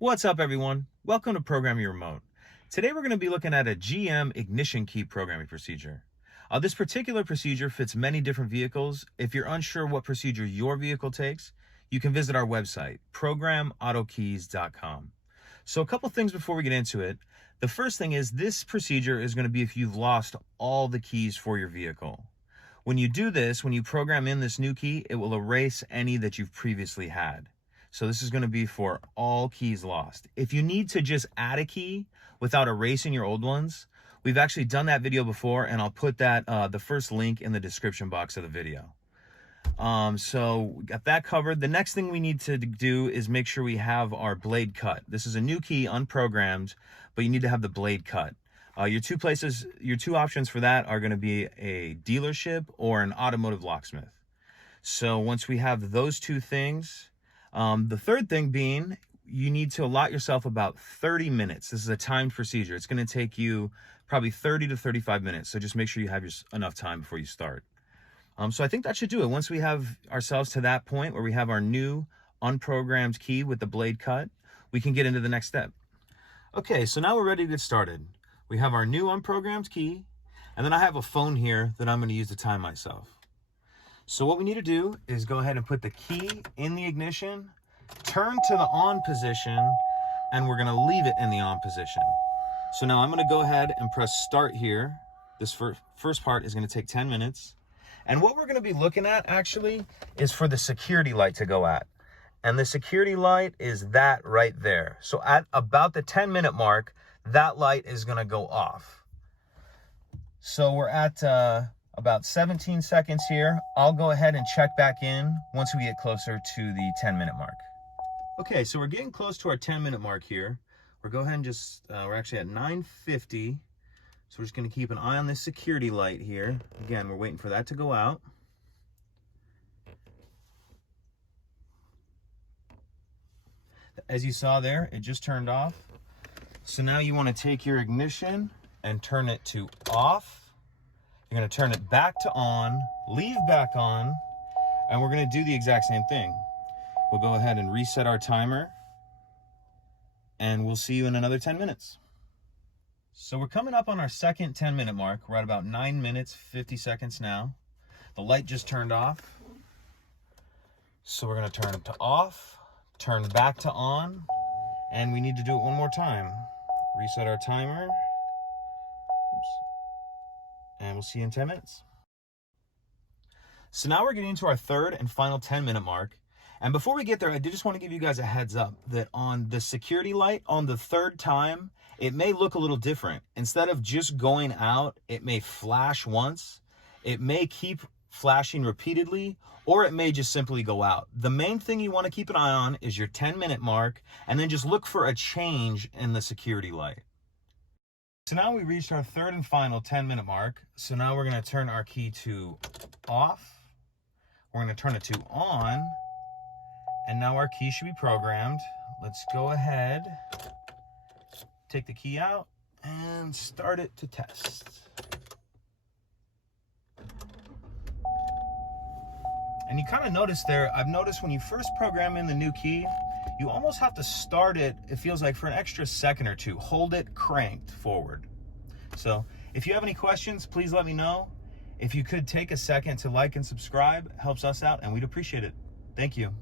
What's up, everyone? Welcome to Program Your Remote. Today we're going to be looking at a GM ignition key programming procedure. This particular procedure fits many different vehicles. If you're unsure what procedure your vehicle takes, you can visit our website, programautokeys.com. So a couple things before we get into it. The first thing is this procedure is going to be if you've lost all the keys for your vehicle. When you do this, when you program in this new key, it will erase any that you've previously had. So this is going to be for all keys lost. If you need to just add a key without erasing your old ones, we've actually done that video before, and I'll put that the first link in the description box of the video. So we got that covered. The next thing we need to do is make sure we have our blade cut. This is a new key, unprogrammed, but you need to have the blade cut. Your two options for that are going to be a dealership or an automotive locksmith. So once we have those two things, the third thing being, you need to allot yourself about 30 minutes. This is a timed procedure. It's going to take you probably 30 to 35 minutes. So just make sure you have enough time before you start. So I think that should do it. Once we have ourselves to that point where we have our new unprogrammed key with the blade cut, we can get into the next step. Okay, so now we're ready to get started. We have our new unprogrammed key, and then I have a phone here that I'm going to use to time myself. So what we need to do is go ahead and put the key in the ignition, turn to the on position, and we're going to leave it in the on position. So now I'm going to go ahead and press start here. This first part is going to take 10 minutes. And what we're going to be looking at actually is for the security light to go at. And the security light is that right there. So at about the 10-minute mark, that light is going to go off. So we're at about 17 seconds here. I'll go ahead and check back in once we get closer to the 10-minute mark. Okay, so we're getting close to our 10-minute mark here. We're go ahead and just, we're actually at 9:50. So we're just gonna keep an eye on this security light here. Again, we're waiting for that to go out. As you saw there, it just turned off. So now you wanna take your ignition and turn it to off. You're going to turn it back to on, leave back on, and we're going to do the exact same thing. We'll go ahead and reset our timer, and we'll see you in another 10 minutes. So we're coming up on our second 10-minute mark. We're at about 9 minutes, 50 seconds now. The light just turned off. So we're going to turn it to off, turn back to on, and we need to do it one more time. Reset our timer. And we'll see you in 10 minutes. So now we're getting into our third and final 10-minute mark. And before we get there, I did just want to give you guys a heads up that on the security light, on the third time, it may look a little different. Instead of just going out, it may flash once. It may keep flashing repeatedly, or it may just simply go out. The main thing you want to keep an eye on is your 10-minute mark, and then just look for a change in the security light. So now we reached our third and final 10-minute mark. So now we're going to turn our key to off. We're going to turn it to on. And now our key should be programmed. Let's go ahead, take the key out, and start it to test. And you kind of notice there, I've noticed when you first program in the new key, you almost have to start it, it feels like, for an extra second or two. Hold it cranked forward. So if you have any questions, please let me know. If you could take a second to like and subscribe, it helps us out, and we'd appreciate it. Thank you.